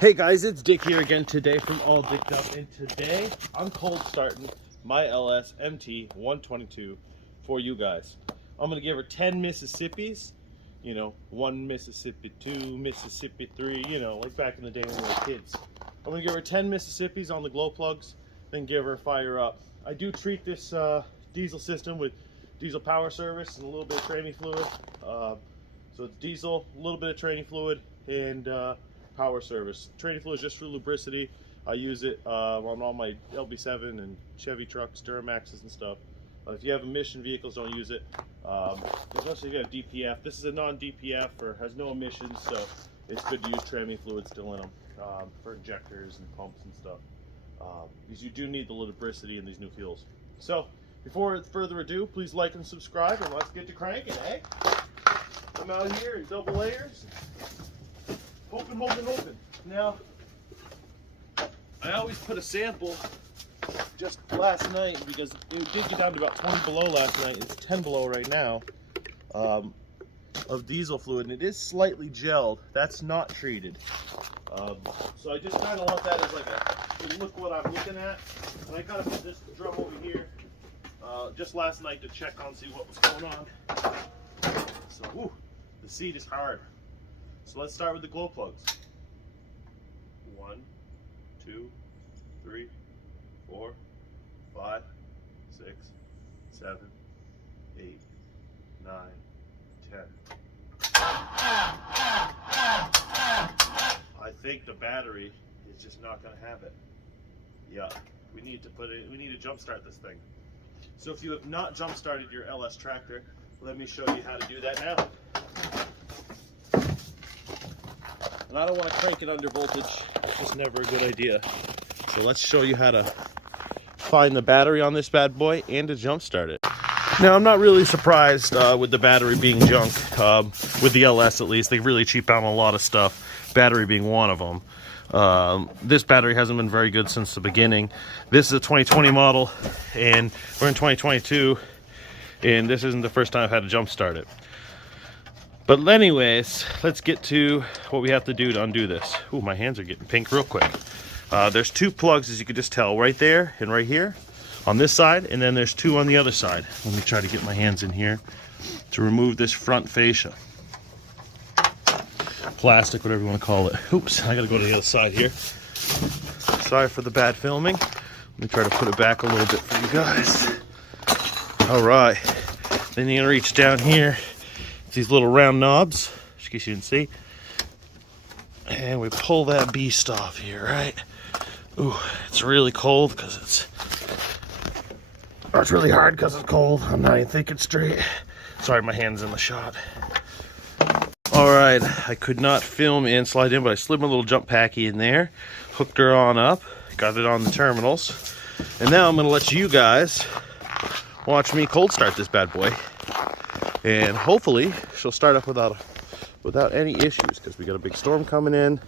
Hey guys, it's Dick here again today from All Dicked Up, and today I'm cold starting my LS MT122 for you guys. I'm gonna give her 10 Mississippis, you know, 1 Mississippi, 2 Mississippi, 3, you know, like back in the day when we were kids. I'm gonna give her 10 Mississippis on the glow plugs, then give her fire up. I do treat this diesel system with diesel power service and a little bit of training fluid. So it's diesel, a little bit of training fluid, and power service. Training fluid is just for lubricity. I use it on all my LB7 and Chevy trucks, Duramaxes and stuff. If you have emission vehicles, don't use it. Especially if you have DPF. This is a non-DPF or has no emissions, so it's good to use training fluid still in them for injectors and pumps and stuff. Because you do need the lubricity in these new fuels. So, before further ado, please like and subscribe, and let's get to cranking, eh? I'm out here in double layers. Hoping. Now, I always put a sample just last night because it did get down to about 20 below last night. It's 10 below right now of diesel fluid, and it is slightly gelled. That's not treated. So I just kind of want that as like a look what I'm looking at. And I gotta put this drum over here just last night to check on, see what was going on. So, whew, the seat is hard. So let's start with the glow plugs. 1, 2, 3, 4, 5, 6, 7, 8, 9, 10. I think the battery is just not going to have it. Yeah, we need to jump start this thing. So if you have not jump started your LS Tractor, let me show you how to do that now. And I don't want to crank it under voltage. It's just never a good idea. So let's show you how to find the battery on this bad boy and to jump start it. Now, I'm not really surprised with the battery being junk. With the LS at least, they really cheap out on a lot of stuff, battery being one of them. This battery hasn't been very good since the beginning. This is a 2020 model, and we're in 2022, and this isn't the first time I've had to jump start it. But anyways, let's get to what we have to do to undo this. Ooh, my hands are getting pink real quick. There's 2 plugs, as you can just tell, right there and right here on this side, and then there's 2 on the other side. Let me try to get my hands in here to remove this front fascia. Plastic, whatever you want to call it. Oops, I gotta go to the other side here. Sorry for the bad filming. Let me try to put it back a little bit for you guys. All right, then you're gonna reach down here. These little round knobs, in case you didn't see, and we pull that beast off here, right? Ooh, it's really cold because it's really hard because it's cold. I'm not even thinking straight. Sorry, my hand's in the shot. All right, I could not film and slide in, but I slid my little jump packy in there, hooked her on up, got it on the terminals, and now I'm gonna let you guys watch me cold start this bad boy. And hopefully she'll start up without any issues, because we got a big storm coming in,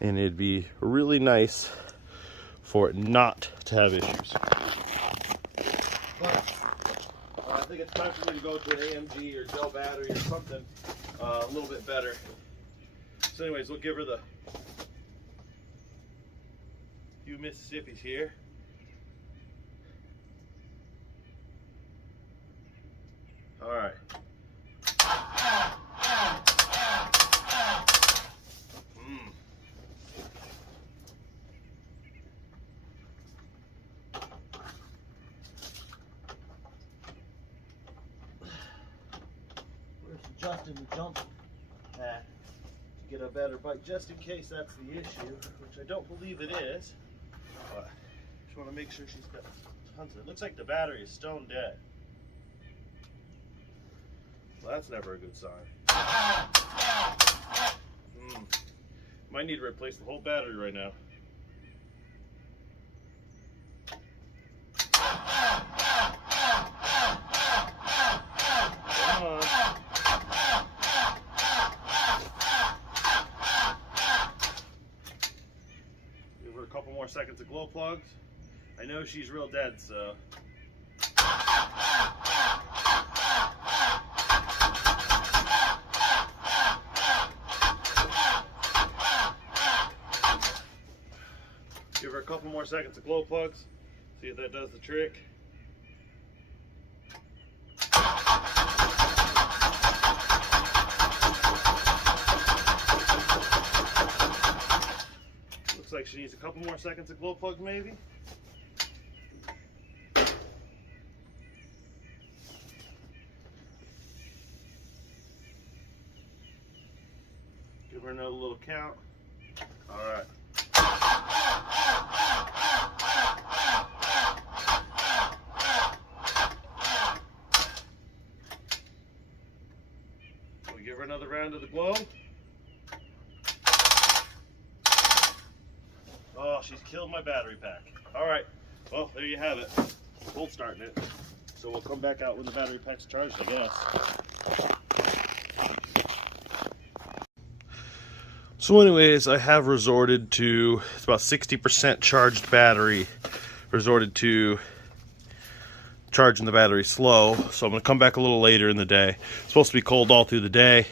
and it'd be really nice for it not to have issues. But I think it's time for me to go to an AMG or gel battery or something a little bit better. So anyways, we'll give her the few Mississippis here. All right. We're just adjusting the jump pack to get a better bite, just in case that's the issue, which I don't believe it is. But I just want to make sure she's got tons of it. Looks like the battery is stone dead. Well, that's never a good sign. Might need to replace the whole battery right now. Come on. Give her a couple more seconds of glow plugs. I know she's real dead, so. couple more seconds of glow plugs. See if that does the trick. Looks like she needs a couple more seconds of glow plugs maybe. Give her another little count. All right. We'll give her another round of the glow. Oh, she's killed my battery pack. All right, well, there you have it. Cold starting it. So we'll come back out when the battery pack's charged, I guess. So anyways, I have resorted to, it's about 60% charged battery, resorted to charging the battery slow. So I'm gonna come back a little later in the day. It's supposed to be cold all through the day.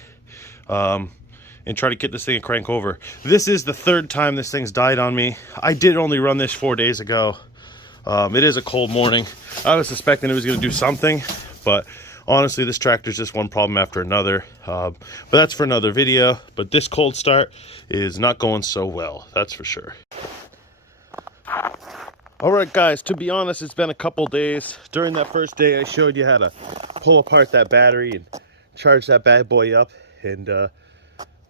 And try to get this thing and crank over. This is the third time this thing's died on me. I did only run this 4 days ago. It is a cold morning. I was suspecting it was gonna do something, but honestly, this tractor's just one problem after another. But that's for another video. But this cold start is not going so well, that's for sure. All right, guys, to be honest, it's been a couple days. During that first day, I showed you how to pull apart that battery and charge that bad boy up. And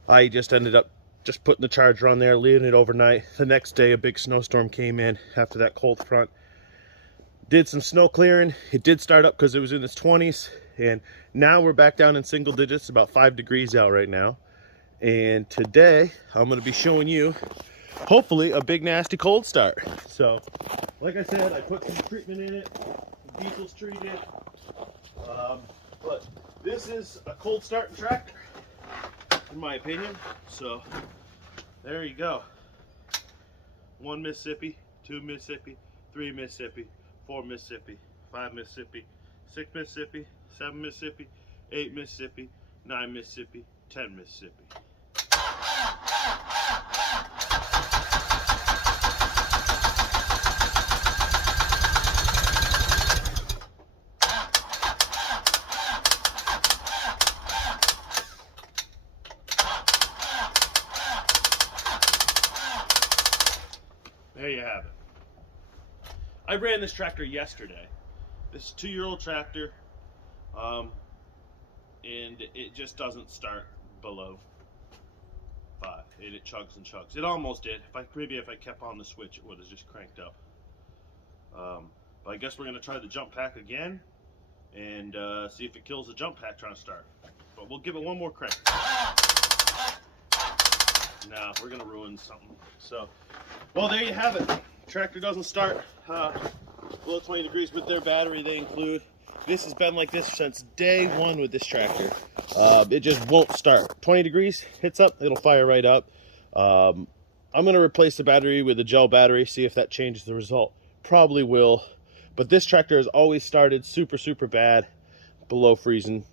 I just ended up just putting the charger on there, leaving it overnight. The next day, a big snowstorm came in after that cold front. Did some snow clearing. It did start up because it was in its 20s. And now we're back down in single digits, about 5 degrees out right now. And today, I'm going to be showing you, hopefully, a big nasty cold start. So, like I said, I put some treatment in it. The diesel's treated. But this is a cold starting tractor, in my opinion. So there you go. 1 Mississippi, 2 Mississippi, 3 Mississippi, 4 Mississippi, 5 Mississippi, 6 Mississippi, 7 Mississippi, 8 Mississippi, 9 Mississippi, 10 Mississippi. There you have it. I ran this tractor yesterday. This is a 2-year-old tractor, and it just doesn't start below 5. It chugs and chugs. It almost did. Maybe if I kept on the switch, it would have just cranked up. But I guess we're going to try the jump pack again and see if it kills the jump pack trying to start. But we'll give it one more crank. Nah, we're gonna ruin something. So, well, there you have it. Tractor doesn't start below 20 degrees with their battery they include. This has been like this since day one with this tractor. It just won't start. 20 degrees, hits up, it'll fire right up. I'm gonna replace the battery with a gel battery, see if that changes the result. Probably will. But this tractor has always started super, super bad, below freezing.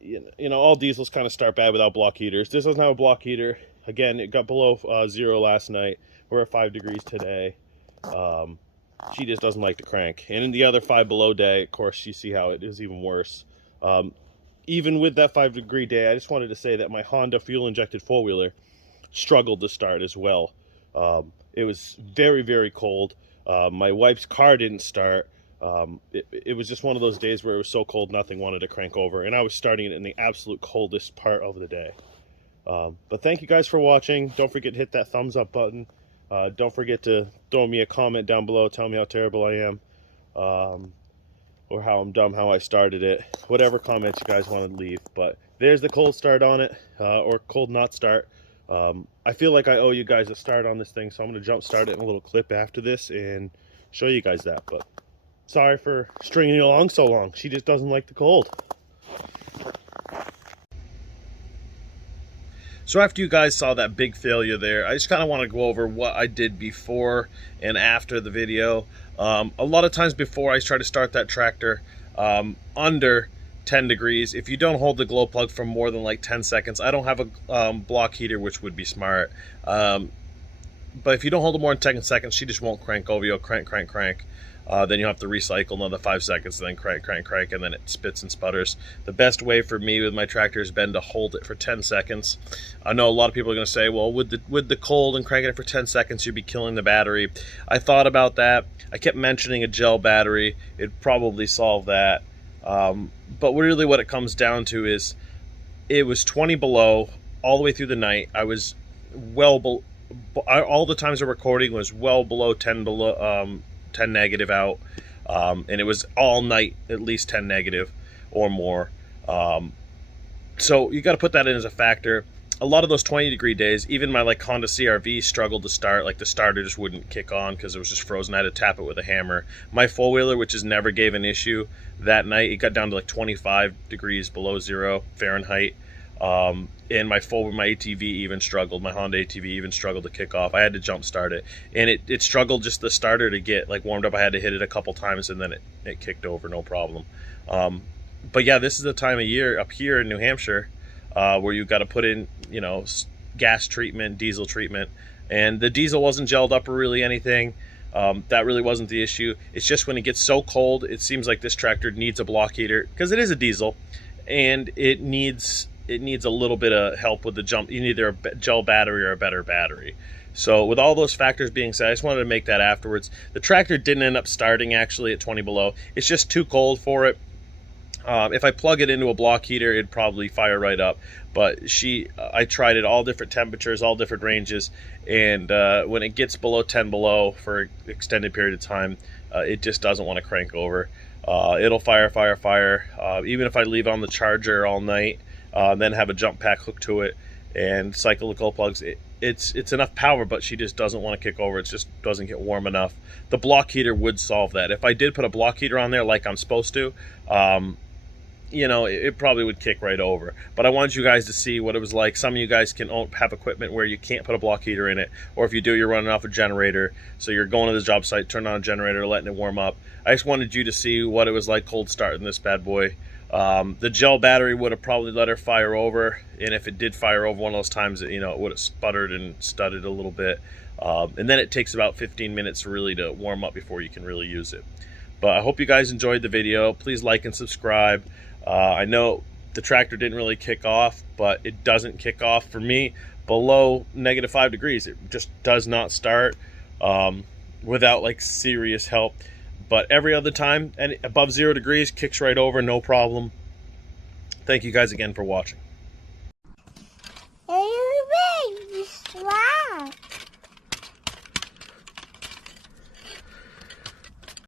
You know, all diesels kind of start bad without block heaters. This doesn't have a block heater. Again, it got below 0 last night. We're at 5 degrees today. She just doesn't like to crank. And in the other 5 below day, of course, you see how it is even worse. Even with that 5 degree day, I just wanted to say that my Honda fuel injected 4-wheeler struggled to start as well. It was very, very cold. My wife's car didn't start. It was just one of those days where it was so cold nothing wanted to crank over, and I was starting it in the absolute coldest part of the day. But thank you guys for watching. Don't forget to hit that thumbs up button. Don't forget to throw me a comment down below, tell me how terrible I am, or how I'm dumb how I started it. Whatever comments you guys want to leave. But there's the cold start on it, or cold not start. I feel like I owe you guys a start on this thing, so I'm going to jump start it in a little clip after this and show you guys that. But sorry for stringing you along so long. She just doesn't like the cold. So after you guys saw that big failure there, I just kind of want to go over what I did before and after the video. A lot of times before I try to start that tractor under 10 degrees, if you don't hold the glow plug for more than like 10 seconds, I don't have a block heater, which would be smart. But if you don't hold it more than 10 seconds, she just won't crank over. You'll crank, crank, crank. Then you have to recycle another 5 seconds, and then crank, crank, crank, and then it spits and sputters. The best way for me with my tractor has been to hold it for 10 seconds. I know a lot of people are going to say, well, with the cold and cranking it for 10 seconds, you'd be killing the battery. I thought about that. I kept mentioning a gel battery. It'd probably solve that. But really what it comes down to is it was 20 below all the way through the night. I was well below. All the times of recording was well below 10 negative out, and it was all night at least 10 negative or more. So you got to put that in as a factor. A lot of those 20-degree days, even my like Honda CR-V struggled to start. Like the starter just wouldn't kick on because it was just frozen. I had to tap it with a hammer. My four-wheeler, which has never gave an issue, that night it got down to like 25 degrees below zero Fahrenheit. And my ATV even struggled. My Honda ATV even struggled to kick off. I had to jump start it, and it struggled just the starter to get like warmed up. I had to hit it a couple times, and then it kicked over, no problem. But yeah, this is the time of year up here in New Hampshire where you've got to put in, you know, gas treatment, diesel treatment, and the diesel wasn't gelled up or really anything. That really wasn't the issue. It's just when it gets so cold, it seems like this tractor needs a block heater because it is a diesel, and it needs a little bit of help with the jump. You need either a gel battery or a better battery. So with all those factors being said, I just wanted to make that afterwards. The tractor didn't end up starting actually at 20 below. It's just too cold for it. If I plug it into a block heater, it'd probably fire right up. But I tried it all different temperatures, all different ranges, and when it gets below 10 below for an extended period of time, it just doesn't want to crank over. It'll fire. Even if I leave on the charger all night, then have a jump pack hooked to it and cycle the cold plugs, it's enough power, but she just doesn't want to kick over. It just doesn't get warm enough. The block heater would solve that. If I did put a block heater on there like I'm supposed to, you know, it probably would kick right over. But I wanted you guys to see what it was like. Some of you guys can have equipment where you can't put a block heater in it, or if you do, you're running off a generator, so you're going to the job site, turn on a generator, letting it warm up. I just wanted you to see what it was like cold starting this bad boy. The gel battery would have probably let her fire over, and if it did fire over one of those times, you know, it would have sputtered and studded a little bit. And then it takes about 15 minutes really to warm up before you can really use it. But I hope you guys enjoyed the video. Please like and subscribe. I know the tractor didn't really kick off, but it doesn't kick off for me below -5 degrees. It just does not start without like serious help. But every other time, and above 0 degrees, kicks right over, no problem. Thank you guys again for watching. Hey, subscribe.